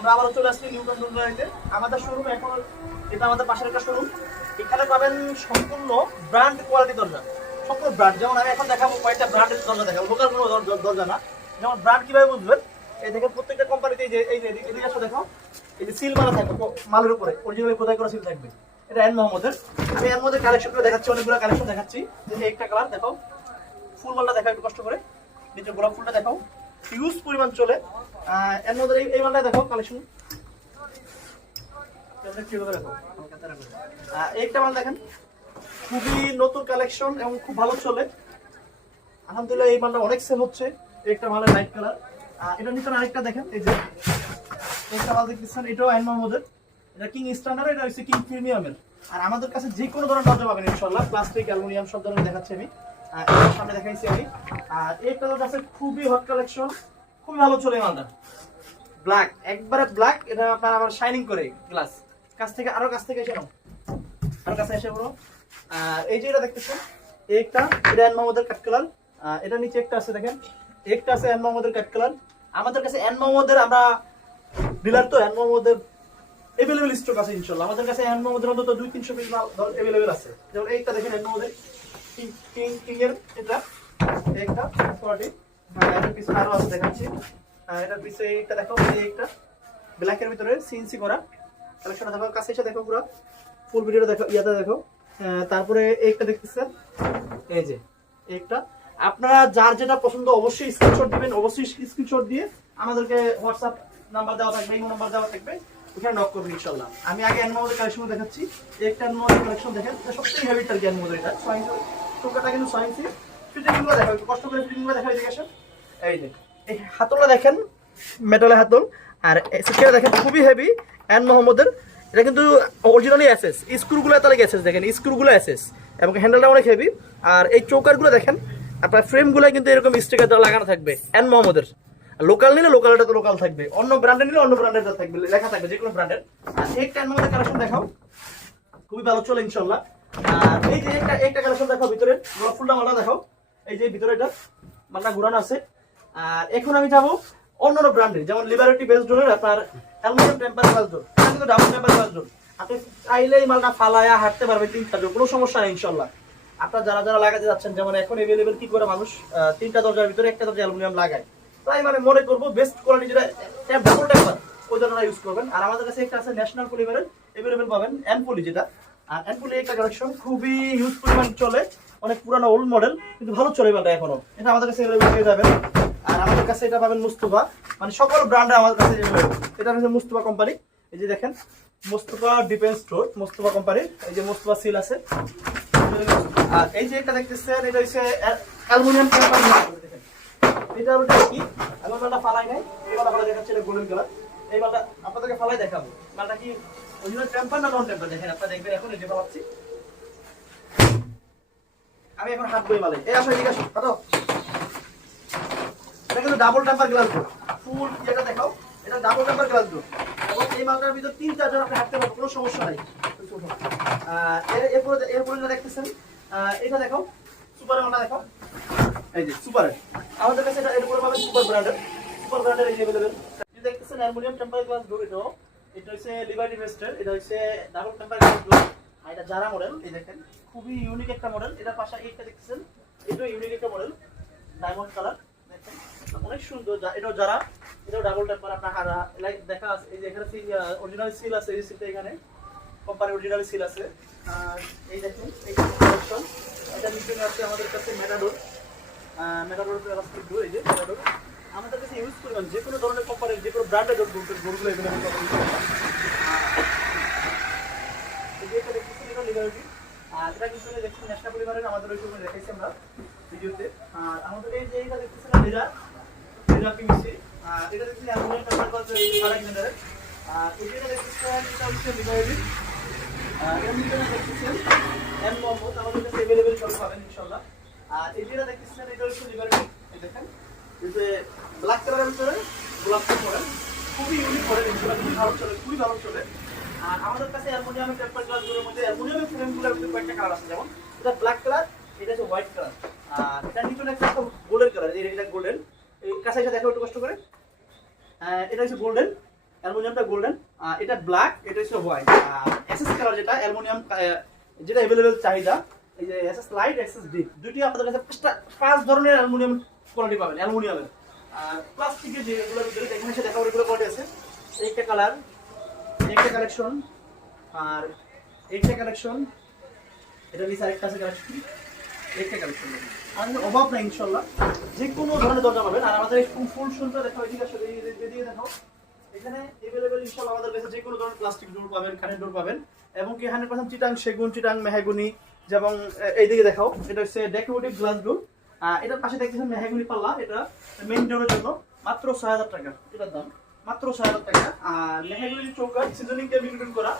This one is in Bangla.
আমরা আবারও চলে আসছি নিউ টঙ্গিতে। আমাদের শোরুম এখন, এটা আমাদের পাশের একটা শোরুম। এখানে পাবেন সম্পূর্ণ ব্র্যান্ড কোয়ালিটি দরজা, সম্পূর্ণ ব্র্যান্ড। যেমন আমি এখন দেখাবো কয়েকটা ব্র্যান্ডের দরজা দেখাবো, লোকাল কোনো দরজা না। যেমন ব্র্যান্ড কিভাবে বুঝবেন, এই দেখেন প্রত্যেকটা কোম্পানিতে এই যে এদিকে আসলে দেখো, এই যে সিল মারা থাকবে মালের উপরে, অরিজিনাল খোদাই করা সিল থাকবে। এটা এন মোহাম্মদের। আমি এর মধ্যে কালেকশনগুলো দেখাচ্ছি, অনেকগুলো কালেকশন দেখাচ্ছি। যে একটা কালার দেখাও, ফুল মালটা দেখাও একটু কষ্ট করে, নিচে গোলাপ ফুলটা দেখাও, হিউজ পরিমাণ চলে। এর মধ্যে এই মালটা দেখাও কালেকশন, একটা মাল দেখেন, খুবই নতুন কালেকশন এবং খুব ভালো চলে আলহামদুলিল্লাহ। এই মালটা অনেক সেল হচ্ছে। একটা মালের লাইট কালার, এটা নিচে আরেকটা দেখেন, এই যে একটা মাল দেখতেছেন, এটাও এন মোহাম্মদের। এটা কিং স্ট্যান্ডার্ড, এটা হচ্ছে কিং প্রিমিয়ামের। আর আমাদের কাছে যে কোনো ধরনের দরজা পাবেন ইনশাআল্লাহ, প্লাস্টিক অ্যালুমিনিয়াম সব ধরনের দেখাচ্ছি আমি। এটার সামনে দেখাইছি আমি। আর একটা দরজা আছে খুবই হট কালেকশন, খুবই ভালো চলে এই মালটা, ব্ল্যাক, একবারে ব্ল্যাক। এটা আপনার আবার শাইনিং করে গ্লাস। কাছ থেকে আরো কাছ থেকে এসে নাও, আরো কাছে এসে বলো। আর এই যে এটা দেখতেছেন, একটা এটা এন মোহাম্মদের কাট কালার। এটা নিচে একটা আছে দেখেন, একটা আছে এন মোহাম্মদের কাট কালার। আমাদের কাছে এন মোহাম্মদের, আমরা ডিলার তো, এন মোহাম্মদের अवेलेबल স্টক আছে ইনশাআল্লাহ। আমাদের কাছে এন মোহাম্মদের অন্তত 2-300 পিস মাল अवेलेबल আছে। যেমন এইটা দেখেন এন মোহাম্মদের কিং এর, এটা একটা কোয়ালিটি। এটা পিছনে আরো আছে দেখাচ্ছি। এটা পিছে একটা দেখো, এই একটা ব্ল্যাক এর ভিতরে সিএনসি করা কালেকশনটা দেখো, কাছে এসে দেখো, পুরো ফুল ভিডিওটা দেখো, ইয়াটা দেখো। তারপরে একটা দেখতেছেন, এই যে একটা। আপনারা যার যেটা পছন্দ অবশ্যই স্ক্রিনশট দিবেন, অবশ্যই স্ক্রিনশট দিয়ে আমাদেরকে হোয়াটসঅ্যাপ নাম্বার দেওয়া থাকবে, ইমো নাম্বার দেওয়া থাকবে, ওখানে নক করবেন ইনশাআল্লাহ। আমি আগে এন মোহাম্মদের কালেকশন দেখাচ্ছি। একটা এন মোহাম্মদের কালেকশন দেখেন, এটা সবথেকে হেভি টার এন মোহাম্মদের। এটা টোকাটা কিন্তু সাইন্সি ফিটিংগুলো দেখো, একটু কষ্ট করে ফিটিংগুলো দেখাই দিকে আসেন। এই যে এই হাতলটা দেখেন, মেটালের হাতল। আর সিটটা দেখেন খুবই হেভি এন মোহাম্মদের। এটা কিন্তু অরিজিনালি এসএস, স্ক্রুগুলো তাহলে এসএস দেখেন, স্ক্রুগুলো এসএস এবং হ্যান্ডেলটা অনেক হেভি। আর এই চৌকারগুলো দেখেন, আপনার ফ্রেমগুলো কিন্তু এরকম স্টিকার দেওয়া লাগানো থাকবে এন মোহাম্মদের। লোকাল নিলে লোকালটা তো লোকাল থাকবে, অন্য ব্র্যান্ডের নিলে অন্য ব্র্যান্ডের থাকবে, লেখা থাকবে যে কোনো ব্র্যান্ডের। আর একটা এন মোহাম্মদের কালেকশন দেখাও, খুবই ভালো চলে ইনশাআল্লাহ। আর এই যে একটা কালেকশন দেখাও, ভিতরে গোলাপ ফুলটা মালটা দেখাও, এই যে ভিতরে এটা মালটা ঘুরানো আছে। আর এখন আমি যাবো অন্যান্য ব্র্যান্ডের, যেমন লিবারেটি বেস ডোরের আপনার অ্যালুমিনিয়াম টেম্পার গ্লাস ডোর, এটা কিন্তু ডাবল টেম্পার গ্লাস ডোর। আপনি চাইলে এই মালটা ফালায়া হাঁটতে পারবে 3টা ডোর, কোনো সমস্যা নেই ইনশাআল্লাহ। আপনারা যারা যারা লাগাতে যাচ্ছেন, যেমন এখন अवेलेबल কি করে মানুষ 3টা দরজার ভিতরে একটা দরজা অ্যালুমিনিয়াম লাগায়, তাই মানে মনে করবো বেস্ট কোয়ালিটি যেটা ডাবল টেম্পার, ওই ধরনের ইউজ করবেন। আর আমাদের কাছে একটা আছে ন্যাশনাল পলিমারের, अवेलेबल পাবেন এনপলি, যেটা আর এনপলি একটা কালেকশন খুবই ইউজ পরিমাণ চলে, অনেক পুরানো ওল্ড মডেল কিন্তু ভালো চলে মালটা এখনো। এটা আমাদের কাছে अवेलेबल পেয়ে যাবেন। আর আমাদের কাছে এটা পাবেন মুস্তাফা, মানে সকল ব্র্যান্ডে আমাদের কাছে এটা হচ্ছে মুস্তাফা কোম্পানি। এই যে দেখেন মুস্তাফা ডিফেন্স স্টোর, মুস্তাফা কোম্পানির, এই যে মুস্তাফা সিল আছে। আর এই যে একটা দেখতেছেন, এটা হচ্ছে অ্যালুমিনিয়াম টেম্পার। দেখেন এটা হচ্ছে কি, আমি মালটা ফালাই নাই, এই মালটা ফালাই দেখাচ্ছি, এটা গোল্ডেন কালার। এই মালটা আপনাদেরকে ফালাই দেখাবো, মালটা কি অরিজিনাল টেম্পার না নন টেম্পার দেখেন, আপনারা দেখবেন। এখন এই যে ফালাচ্ছি আমি, এখন হাত বই মালে, এই আসো এদিকে আসো, কত এটা কিন্তু ডাবল টেম্পার গ্লাস ডোর, ফুল যেটা দেখাও, এটা ডাবল টেম্পার গ্লাস ডোর। এবং এই মালটার ভিতর 3-4 জন আপনি হাঁটতে পারবেন, কোনো সমস্যা নাই। এরপরে যেটা দেখতেছেন, এটা দেখাও, সুপারের মালটা দেখাও, এই যে সুপারের। আমাদের কাছে এটা এরপরে পাবেন সুপার ব্র্যান্ডের, সুপার ব্র্যান্ডের এই যে अवेलेबल। এটা দেখতেছেন অ্যালুমিনিয়াম টেম্পার গ্লাস ডোর, এটা হচ্ছে লিবার্টি বেস্টের, এটা হচ্ছে ডাবল টেম্পার গ্লাস ডোর। আর এটা যারা মডেল, এই দেখেন খুবই ইউনিক একটা মডেল। এটা পাশে এইটা দেখতেছেন, এটাও ইউনিক একটা মডেল, ডায়মন্ড কালার, দেখেন অনেক সুন্দর। এটাও যারা, এটাও ডাবল টেম্পার। আপনার হারা দেখা আছে, এই যে এখানে অরিজিনাল সিল আছে, এই সিলটা এখানে কোম্পানি অরিজিনাল সিল আছে। আর এই দেখুন এই কালেকশন, এটা নিচে আছে আমাদের কাছে মেটাডোর, মেটাডোর প্লাস্টিক ডোর, এই যে মেটাডোর আমাদের কাছে ইউজ করবেন যে কোনো ধরনের কোম্পানির, যে কোনো ব্র্যান্ডের ডোরগুলো এভেলেবল পাবেন। এই যে এটা দেখতেছেন, এটা লিবারেটি। আর এটা কিন্তু দেখছেন ন্যাশনাল পলিমারের, আমাদের ওই সময় দেখাইছি আমরা ভিডিওতে। আর আমাদের এই যে এটা দেখতেছেন লিরা পিভিসি, আর এটা দেখতেছেন অ্যালুমিনিয়াম টেম্পার গ্লাস আরেকজনের। আর এই যেটা দেখতেছেন, এটা হচ্ছে লিবারেটি। আর এর নিচে দেখতেছেন এন মোহাম্মদ, আমাদের কাছে अवेलेबल সব পাবেন ইনশাআল্লাহ। আর এই যেটা দেখতেছেন, এটা হচ্ছে লিবারেটি। এই দেখেন এই যে ব্ল্যাক কালারের ভিতরে গোলাপ ফুল মডেল, খুবই ইউনিক মডেল, ইনশাআল্লাহ খুবই ভালো চলে, খুবই ভালো চলে। আর আমাদের কাছে অ্যালুমিনিয়াম টেম্পার গ্লাসগুলোর মধ্যে অ্যালুমিনিয়াম ফ্রেমগুলোর ভিতরে কয়েকটা কালার আছে, যেমন এটা ব্ল্যাক কালার, এটা হচ্ছে হোয়াইট কালার। আর এটা নিচে একটা গোল্ডেন কালার, এটা গোল্ডেন। এই কাছে এসে দেখো একটু কষ্ট করে, এটা হচ্ছে গোল্ডেন। অ্যালুমিনিয়ামটা গোল্ডেন, এটা ব্ল্যাক, এটা হচ্ছে হোয়াইট। এসএস কালার যেটা অ্যালুমিনিয়াম, যেটা अवेलेबल চাহিদা, এই যে এসএস লাইট, এসএস ডিপ, দুইটি আপনাদের কাছে পাঁচ ধরনের অ্যালুমিনিয়াম কোয়ালিটি পাবেন অ্যালুমিনিয়ামের। আর প্লাস্টিকের যেগুলো ভিতরে এখানে এসে দেখাবো এগুলো কোয়ালিটি আছে। একটা কালার, একটা কালেকশন, আর একটা কালেকশন, এটা নিচে আরেকটা আছে কালেকশন, একটা কালেকশন। আর অভাব নাই ইনশাআল্লাহ, যে কোনো ধরনের দরজা পাবেন। আর আমাদের ফুল সুন্দর দেখাও, এদিকে আসলে এদিকে দেখাও, এখানে अवेलेबल ইনশাআল্লাহ আমাদের কাছে যে কোনো ধরনের প্লাস্টিক ডোর পাবেন, কাঠের ডোর পাবেন, এবং কি 100% চিটাং সেগুন, চিটাং মেহগনি, এবং এইদিকে দেখাও এটা হচ্ছে ডেকোরেটিভ গ্লাস ডোর। এটার পাশে দেখতেছেন মেহগনি পাল্লা, এটা মেইন ডোরের জন্য মাত্র 6000 টাকা এটার দাম, মাত্র 6000 টাকা। আর মেহগনি চৌকাঠ সিজনিং কে বিক্রি করা,